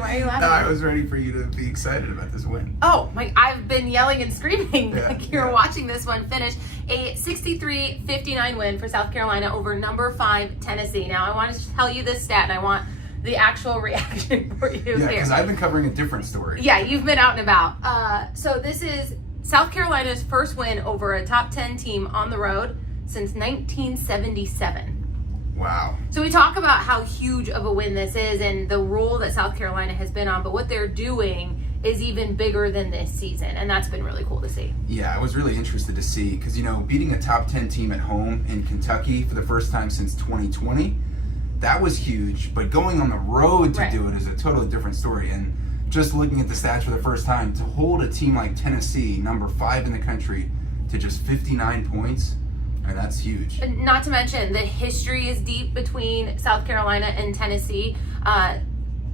Why are you laughing? No, I was ready for you to be excited about this win. Oh, I've been yelling and screaming like you're yeah. watching this one finish. A 63-59 win for South Carolina over number 5 Tennessee. Now, I want to tell you this stat, and I want the actual reaction for you Yeah, here. because I've been covering a different story. Yeah, you've been out and about. So this is South Carolina's first win over a top 10 team on the road since 1977. Wow. So we talk about how huge of a win this is and the role that South Carolina has been on, but what they're doing is even bigger than this season, and that's been really cool to see. Yeah, I was really interested to see because, beating a top 10 team at home in Kentucky for the first time since 2020, that was huge, but going on the road to do it is a totally different story. And just looking at the stats for the first time, to hold a team like Tennessee, number 5 in the country, to just 59 points, and that's huge. And not to mention, the history is deep between South Carolina and Tennessee.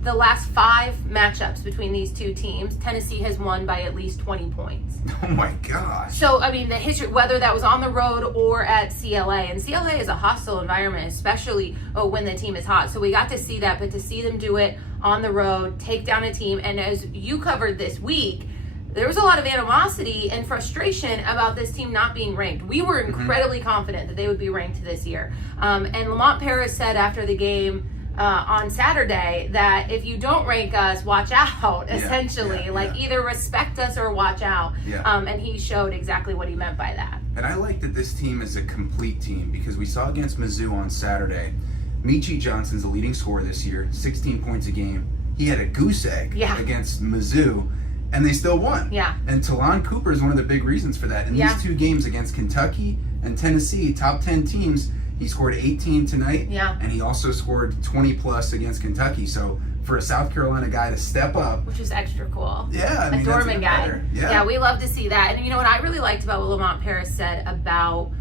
The last 5 matchups between these two teams, Tennessee has won by at least 20 points. Oh my gosh. So, I mean, the history, whether that was on the road or at CLA, and CLA is a hostile environment, especially when the team is hot. So we got to see that, but to see them do it on the road, take down a team, and as you covered this week, there was a lot of animosity and frustration about this team not being ranked. We were incredibly confident that they would be ranked this year. And Lamont Paris said after the game on Saturday that if you don't rank us, watch out, essentially. Either respect us or watch out. And he showed exactly what he meant by that. And I like that this team is a complete team because we saw against Mizzou on Saturday, Meechie Johnson's the leading scorer this year, 16 points a game. He had a goose egg against Mizzou, and they still won. And Talon Cooper is one of the big reasons for that. In these 2 games against Kentucky and Tennessee, top 10 teams, he scored 18 tonight, and he also scored 20-plus against Kentucky. So for a South Carolina guy to step up. Which is extra cool. Yeah, I mean, a Dorman guy. Yeah, we love to see that. And you know what I really liked about what Lamont Paris said about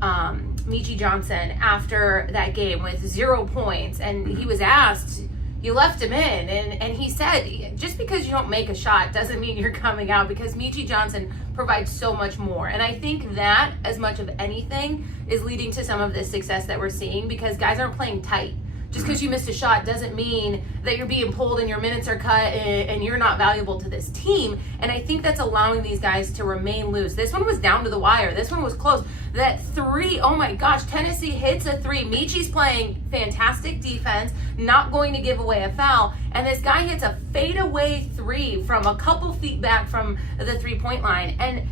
Meechie Johnson after that game with 0 points, and he was asked, you left him in, and he said, just because you don't make a shot doesn't mean you're coming out, because Meechie Johnson provides so much more. And I think that, as much of anything, is leading to some of this success that we're seeing, because guys aren't playing tight. Just because you missed a shot doesn't mean that you're being pulled and your minutes are cut and you're not valuable to this team. And I think that's allowing these guys to remain loose. This one was down to the wire. This one was close. That 3, oh my gosh, Tennessee hits a 3. Meechie's playing fantastic defense, not going to give away a foul. And this guy hits a fadeaway 3 from a couple feet back from the 3-point line. And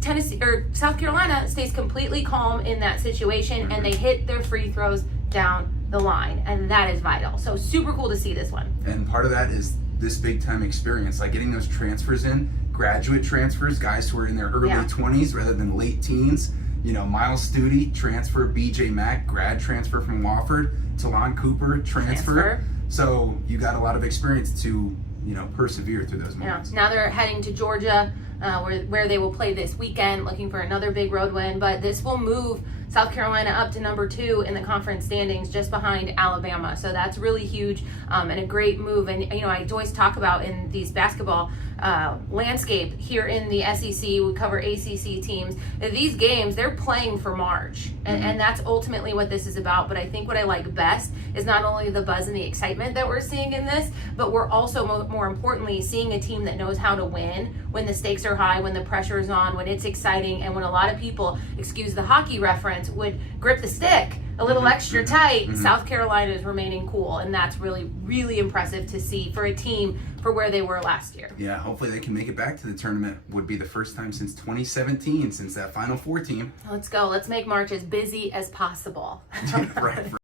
Tennessee or South Carolina stays completely calm in that situation, and they hit their free throws down the line, and that is vital. So super cool to see this one. And part of that is this big time experience, like getting those transfers in, graduate transfers, guys who are in their early 20s rather than late teens. Miles Studi, transfer, BJ Mack, grad transfer from Wofford, Talon Cooper, transfer. So you got a lot of experience to, persevere through those moments. Now they're heading to Georgia, where they will play this weekend, looking for another big road win, but this will move South Carolina up to number 2 in the conference standings, just behind Alabama. So that's really huge and a great move. And, I always talk about in these basketball landscape here in the SEC, we cover ACC teams. These games, they're playing for March. And that's ultimately what this is about. But I think what I like best is not only the buzz and the excitement that we're seeing in this, but we're also, more importantly, seeing a team that knows how to win when the stakes are high, when the pressure is on, when it's exciting, and when a lot of people, excuse the hockey reference, would grip the stick a little extra tight. South Carolina is remaining cool, and that's really, really impressive to see for a team for where they were last year. Yeah, hopefully they can make it back to the tournament. Would be the first time since 2017, since that Final Four team. Let's go. Let's make March as busy as possible. Right.